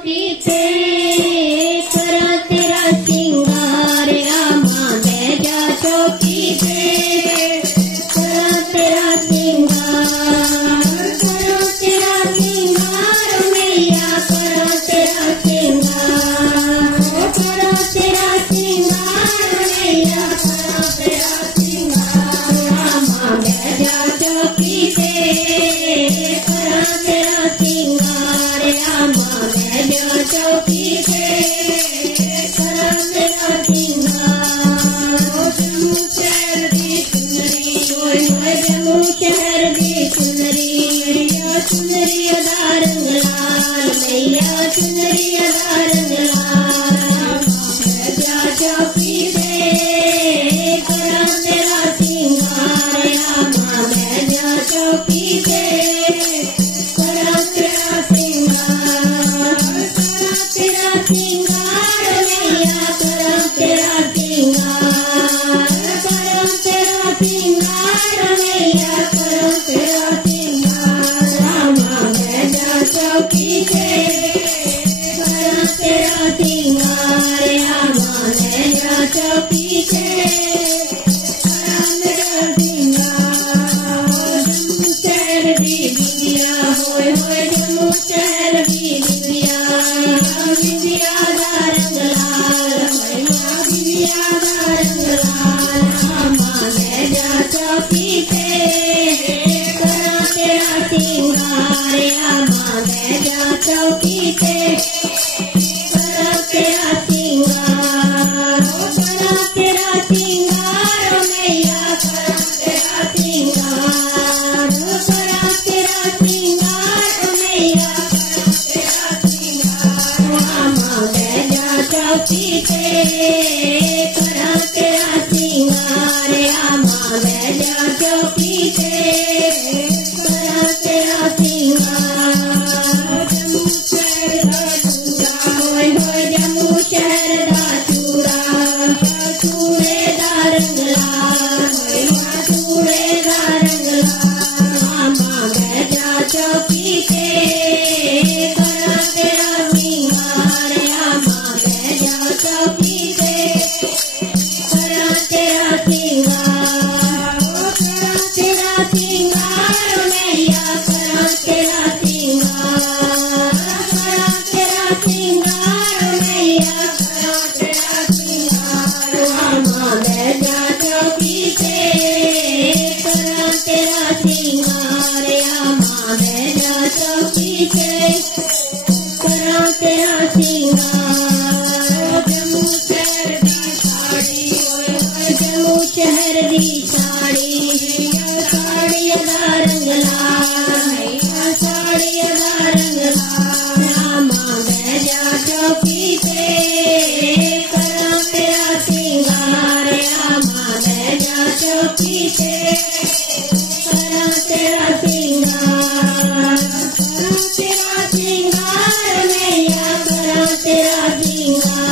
चौकी पे करा तेरा सिंगार आमा बैजा चौकी पे करा तेरा सिंगार करो तेरा सिंगार मैया करो तेरा सिंगार करो तेरा सिंगार मैया करो तेरा सिंगार आमा बैजा चौकी पे करा तेरा सिंगार आमा बैजा चौकी पे करा तेरा सिंगार जम्मू शहर दी चुनरी होए होए जम्मू शहर दी चुनरी चुनरी दा रंग लाल मैया चुनरी दा रंग लाल बैजा चौकी पे करा तेरा सिंगार आमा बैजा चौकी पे करा तेरा सिंगार करा तेरा सिंगार मैया करा तेरा सिंगार करा तेरा सिंगार मैया करा तेरा सिंगार आमा बैजा चौकी पे करा तेरा सिंगार आमा बैजा चौकी पे करा तेरा सिंगार जम्मू शहर दी बिंदिया होए होए जम्मू शहर दी बिंदिया बिंदिया दा रंग लाल मैया बिंदिया दा रंग लाल आमा बैजा चौकी पे करा तेरा सिंगार आमा बैजा चौकी पे करा तेरा सिंगार करा तेरा सिंगार मैया करा तेरा सिंगार करा तेरा सिंगार मैया करा तेरा सिंगार आमा बैजा चौकी पे करा तेरा सिंगार आमा बैजा चौकी पे करा तेरा सिंगार जम्मू शहर दा चूड़ा होए होए जम्मू शहर दा चूड़ा चूड़े दा रंग लाल मैया चूड़े दा रंग लाल आमा बैजा चौकी पे करा तेरा सिंगार आमा बैजा चौकी पे करा तेरा सिंगार करा तेरा सिंगार मैया करा तेरा सिंगार करा तेरा सिंगार मैया करा तेरा सिंगार आमा बैजा चौकी पे करा तेरा सिंगार आमा बैजा चौकी पे करा तेरा सिंगार जम्मू शहर दी साड़ी होए होए जम्मू शहर दी साड़ी साड़ी दा रंग लाल मैया साड़ी दा रंग लाल आमा बैजा चौकी पे करा तेरा सिंगार आमा बैजा चौकी पे करा तेरा सिंगार करा तेरा सिंगार मैया करा तेरा सिंगार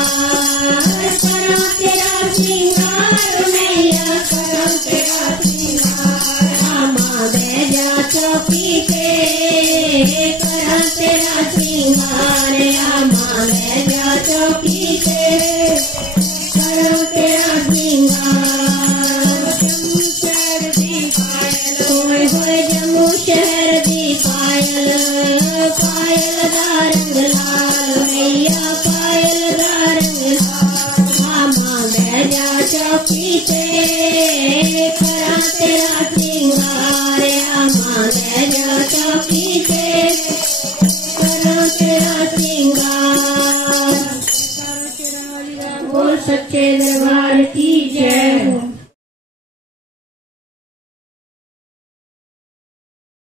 करा तेरा सिंगार मैया करा तेरा सिंगार आमा बैजा चौकी पे करा तेरा सिंगार आमा बैजा चौकी पे करा तेरा सिंगार जम्मू शहर दी पायल होए होए जम्मू शहर दी पायल पायल दा रंग लाल मैया पायल दा रंग लाल आमा बैजा चौकी पे करा तेरा सिंगार आमा बैजा चौकी पे करा तेरा सिंगार बोल सच्चे दरबार की जय हो।